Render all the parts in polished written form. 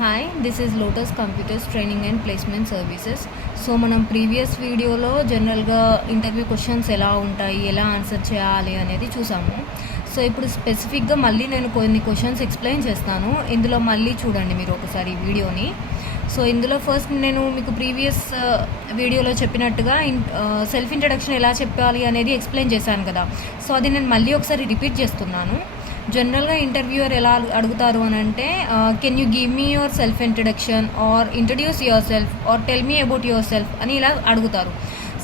Hi, this is lotus computers training and placement services. So మనం previous వీడియోలో జనరల్గా interview questions ఎలా ఉంటాయి, ఎలా ఆన్సర్ చేయాలి అనేది చూసాము. సో ఇప్పుడు స్పెసిఫిక్గా మళ్ళీ నేను కొన్ని క్వశ్చన్స్ ఎక్స్ప్లెయిన్ చేస్తాను. ఇందులో మళ్ళీ చూడండి మీరు ఒకసారి ఈ వీడియోని. సో ఇందులో ఫస్ట్ నేను మీకు ప్రీవియస్ వీడియోలో చెప్పినట్టుగా సెల్ఫ్ ఇంట్రడక్షన్ ఎలా చెప్పాలి అనేది ఎక్స్ప్లెయిన్ చేశాను కదా. సో అది నేను మళ్ళీ ఒకసారి రిపీట్ చేస్తున్నాను. జనరల్గా ఇంటర్వ్యూయర్ ఎలా అడుగుతారు అని అంటే, can you give me yourself introduction or introduce yourself or tell me about yourself అని ఇలా అడుగుతారు.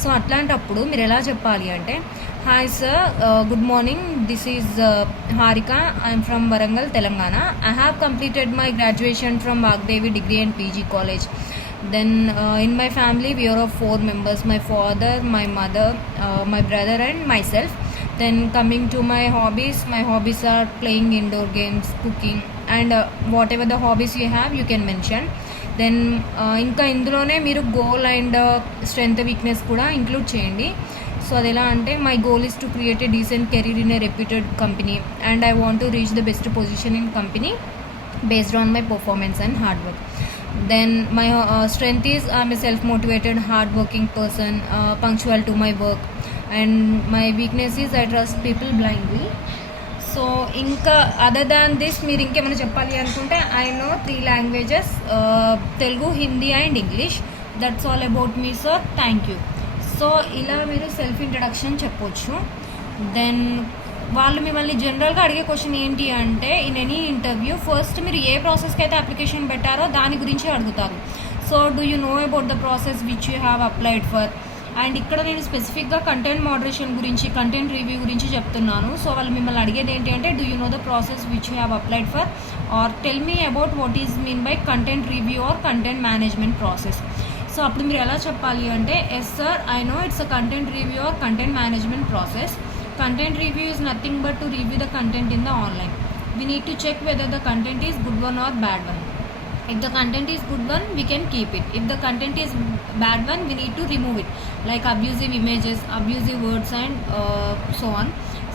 సో అట్లాంటప్పుడు మీరు ఎలా చెప్పాలి అంటే, hi sir, good morning, this is Harika, I'm from Warangal, Telangana. I have completed my graduation from Vagdevi degree and PG college. Then in my family we are of 4 members, my father, my mother, my brother and myself. Then coming to my hobbies are playing indoor games, cooking and whatever the hobbies you have you can mention. Then ఇంకా ఇందులోనే మీరు goal and strength weakness కూడా include చేయండి. So అది ఎలా అంటే, my goal is to create a decent career in a reputed company and I want to reach the best position in company based on my performance and hard work. Then my strength is I'm a self-motivated, hard-working person, punctual to my work, and my weakness is I trust people blindly. So ఇంకా other than this మీరు ఇంకేమైనా చెప్పాలి అనుకుంటే, I know 3 languages, Telugu, Hindi and English. That's all about me sir, thank you. So ఇలా మీరు self introduction చెప్పొచ్చు. Then వాళ్ళు మిమ్మల్ని జనరల్గా అడిగే క్వశ్చన్ ఏంటి అంటే, ఇన్ ఎనీ ఇంటర్వ్యూ ఫస్ట్ మీరు ఏ ప్రాసెస్కి అయితే అప్లికేషన్ పెట్టారో దాని గురించి అడుగుతారు. So do you know about the process which you have applied for. And ఇక్కడ నేను స్పెసిఫిక్గా కంటెంట్ మోడరేషన్ గురించి, కంటెంట్ రివ్యూ గురించి చెప్తున్నాను. సో వాళ్ళు మిమ్మల్ని అడిగేది ఏంటి అంటే, do you know the process which you have applied for or tell me about what is mean by content review or content management process. So అప్పుడు మీరు ఎలా చెప్పాలి అంటే, yes sir, I know it's a content review or content management process. Content review is nothing but to review the content in the online. We need to check whether the content is good one or bad one. If the content is good one, we can keep it. If the content is bad one, we need to remove it, like abusive images, abusive words and so on.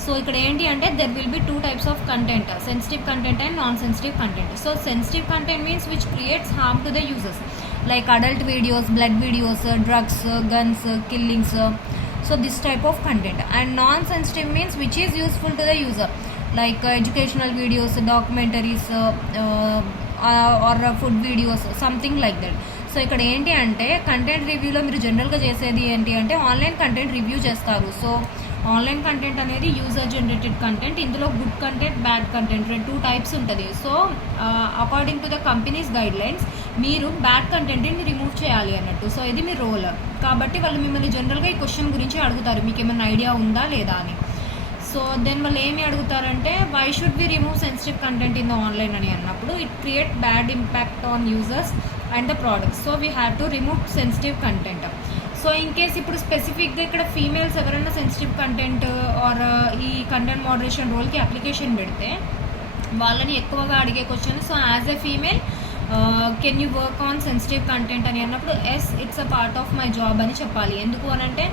So ఇక్కడ ఏంటి అంటే, there will be 2 types of content, sensitive content and non-sensitive content. So sensitive content means which creates harm to the users, like adult videos, blood videos, drugs, guns, killings. So this type of content. And non-sensitive means which is useful to the user, like educational videos, documentaries, or food videos, something like that. So ఇక్కడ ఏంటి అంటే, content రివ్యూలో మీరు జనరల్గా చేసేది ఏంటి అంటే, online content review చేస్తారు. సో ఆన్లైన్ కంటెంట్ అనేది యూజర్ జనరేటెడ్ కంటెంట్. ఇందులో good content, bad content 2 types ఉంటుంది. So according to the company's guidelines మీరు బ్యాడ్ కంటెంట్ని రిమూవ్ చేయాలి అన్నట్టు. సో ఇది మీ రోల్. కాబట్టి వాళ్ళు మిమ్మల్ని జనరల్గా ఈ క్వశ్చన్ గురించి అడుగుతారు, మీకు ఏమైనా ఐడియా ఉందా లేదా అని. సో దెన్ వాళ్ళు ఏమి అడుగుతారంటే, why should we remove sensitive content in the online అని అన్నప్పుడు, it create bad impact on users and the products. So we have to remove sensitive content. So in case ఇప్పుడు స్పెసిఫిక్గా ఇక్కడ ఫీమేల్స్ ఎవరైనా sensitive content or ఈ content moderation రోల్కి application పెడితే వాళ్ళని ఎక్కువగా అడిగే question, so as a female can you work on sensitive content అని అన్నప్పుడు, yes, it's a part of my job అని చెప్పాలి. ఎందుకు అని అంటే,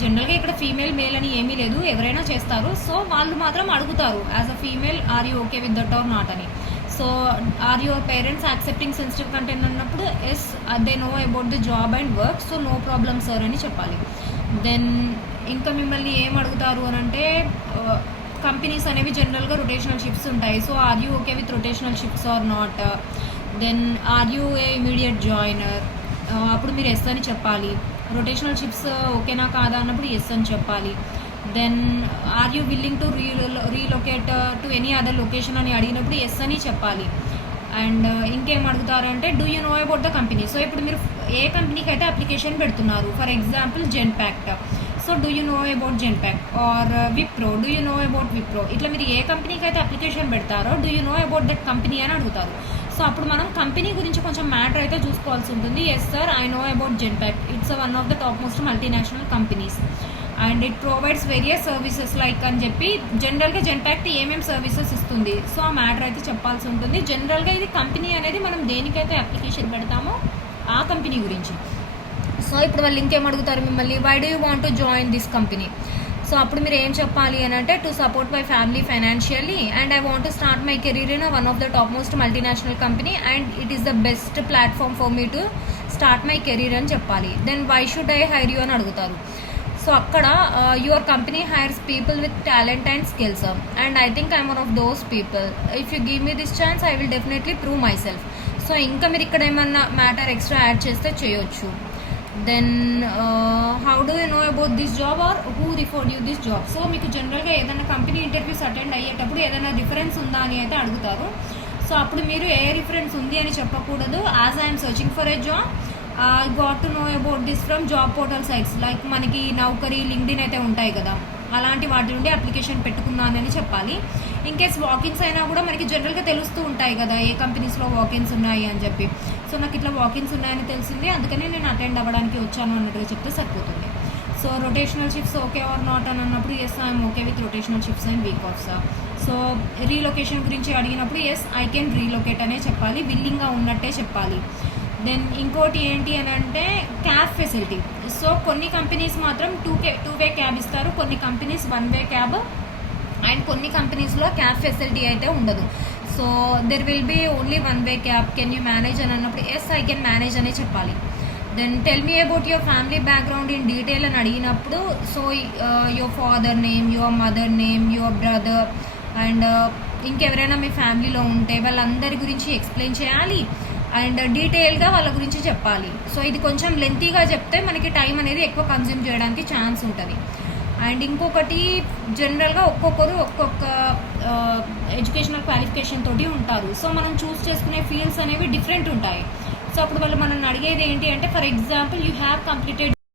జనరల్గా ఇక్కడ ఫీమేల్ మేల్ అని ఏమీ లేదు, ఎవరైనా చేస్తారు. సో వాళ్ళు మాత్రం అడుగుతారు, as a female are you okay with that or not అని. So are your parents accepting sensitive content అన్నప్పుడు, yes, they know about the job and work, so no problem sir అని చెప్పాలి. దెన్ ఇంకా మిమ్మల్ని ఏం అడుగుతారు అని అంటే, కంపెనీస్ అనేవి జనరల్గా రొటేషనల్ షిఫ్ట్స్ ఉంటాయి. So are you okay with rotational shifts or not. Then are you a immediate joiner, అప్పుడు మీరు ఎస్ అని చెప్పాలి. రొటేషనల్ షిఫ్ట్స్ ఓకేనా కాదా అన్నప్పుడు ఎస్ అని చెప్పాలి. Then are you willing to relocate to any other location అని అడిగినప్పుడు ఎస్ అని చెప్పాలి. అండ్ ఇంకేం అడుగుతారంటే, do you know about the company. So ఇప్పుడు మీరు ఏ కంపెనీకి అయితే అప్లికేషన్ పెడుతున్నారు, for example Genpact, so do you know about Genpact or Wipro, do you know about Wipro. ఇట్లా మీరు ఏ కంపెనీకి అయితే అప్లికేషన్ పెడతారో, do you know about that company అని అడుగుతారు. సో అప్పుడు మనం కంపెనీ గురించి కొంచెం మ్యాటర్ అయితే చూసుకోవాల్సి ఉంటుంది. Yes sir, I know about Genpact, it's one of the top most multinational companies and it provides various services like అని చెప్పి, జనరల్గా జెన్పాక్ట్ ఏమేమి సర్వీసెస్ ఇస్తుంది, సో ఆ మ్యాటర్ అయితే చెప్పాల్సి ఉంటుంది. జనరల్గా ఇది కంపెనీ అనేది మనం దేనికైతే అప్లికేషన్ పెడతామో ఆ కంపెనీ గురించి. సో ఇప్పుడు వాళ్ళు ఇంకేం అడుగుతారు మిమ్మల్ని, why do you want to join this company. So అప్పుడు మీరు ఏం చెప్పాలి అని అంటే, to support my family financially and I want to start my career in one of the top most multinational company and it is the best platform for me to start my career అని చెప్పాలి. Then why should I hire you అని అడుగుతారు. So అక్కడ your company hires people with talent and skills and I think I'm one of those people. If you give me this chance I will definitely prove myself. So ఇంకా మీరు ఇక్కడ ఏమన్నా matter extra add చేస్తే చేయొచ్చు. Then how do you know about this job or who referred you this job. So మీకు జనరల్గా ఏదైనా company interviews attend అయ్యేటప్పుడు ఏదైనా రిఫరెన్స్ ఉందా అని అయితే అడుగుతారు. సో అప్పుడు మీరు ఏ రిఫరెన్స్ ఉంది అని చెప్పకూడదు. As I'm searching for a job I got to know about this from job portal sites like మనకి నౌకరీ, లింక్డ్ఇన్ అయితే ఉంటాయి కదా, అలాంటి వాటి నుండి అప్లికేషన్ పెట్టుకున్నానని చెప్పాలి. ఇన్ కేస్ వాకిన్స్ అయినా కూడా మనకి జనరల్గా తెలుస్తూ ఉంటాయి కదా ఏ కంపెనీస్లో వాకిన్స్ ఉన్నాయి అని చెప్పి. సో నాకు ఇట్లా వాకిన్స్ ఉన్నాయని తెలిసింది, అందుకని నేను అటెండ్ అవ్వడానికి వచ్చాను అన్నట్టుగా చెప్తే సరిపోతుంది. So rotational shifts okay or not అని అన్నప్పుడు yes I'm okay with rotational shifts and week offs. So relocation గురించి అడిగినప్పుడు ఎస్ ఐ కెన్ రీలొకేట్ అనే చెప్పాలి, విల్లింగ్గా ఉన్నట్టే చెప్పాలి. దెన్ ఇంకోటి ఏంటి అని అంటే క్యాబ్ ఫెసిలిటీ. సో కొన్ని కంపెనీస్ మాత్రం టూ వే క్యాబ్ ఇస్తారు, కొన్ని కంపెనీస్ 1 వే క్యాబ్ అండ్ కొన్ని కంపెనీస్లో క్యాబ్ ఫెసిలిటీ అయితే ఉండదు. So there will be only 1 way cab. Can you manage అని అన్నప్పుడు ఎస్ ఐ కెన్ మేనేజ్ అనే చెప్పాలి. Then tell me about your family background in detail అని అడిగినప్పుడు so your father name, your mother name, your brother and ఇంకెవరైనా మీ ఫ్యామిలీలో ఉంటే వాళ్ళందరి గురించి ఎక్స్ప్లెయిన్ చేయాలి అండ్ డీటెయిల్గా వాళ్ళ గురించి చెప్పాలి. సో ఇది కొంచెం లెంతీగా చెప్తే మనకి టైం అనేది ఎక్కువ కన్జ్యూమ్ చేయడానికి ఛాన్స్ ఉంటుంది. అండ్ ఇంకొకటి జనరల్గా ఒక్కొక్కరు ఒక్కొక్క ఎడ్యుకేషనల్ క్వాలిఫికేషన్ తోటి ఉంటారు. సో మనం చూస్ చేసుకునే ఫీల్డ్స్ అనేవి డిఫరెంట్ ఉంటాయి. సో అప్పుడు వాళ్ళు మనల్ని అడిగేది ఏంటి అంటే, for example you have completed